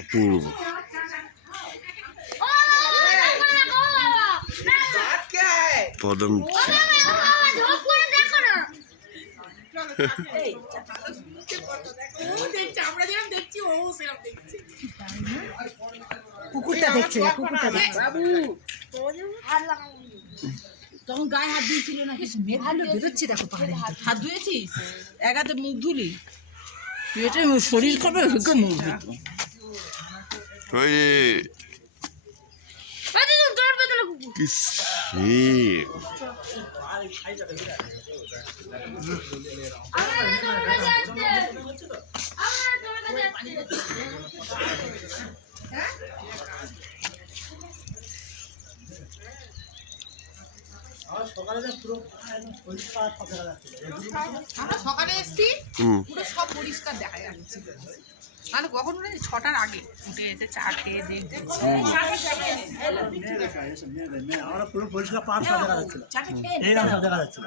অপূর্ব। পদম কুকুরটা দেখছে, কুকুরটা দেখছে। তখন গায়ে হাত দিয়েছিল না, কি মেঘগুলো বেরোচ্ছে দেখো পাহাড়ে। হাত ধুয়েছিস? এক হাতে মুখ ধুলি? এটা শরীর খাবে, মুখ ধুতো। কি সেই আমরা সকালে এসছি, পুরো সব পরিষ্কার দেখা যাচ্ছে। তাহলে কখন উঠে 6টার আগে উঠে এসে চা খেয়ে দেখছি আমরা পুরো পরিষ্কার পার্ক দেখা যাচ্ছিল, এই রাস্তা দেখা যাচ্ছিল।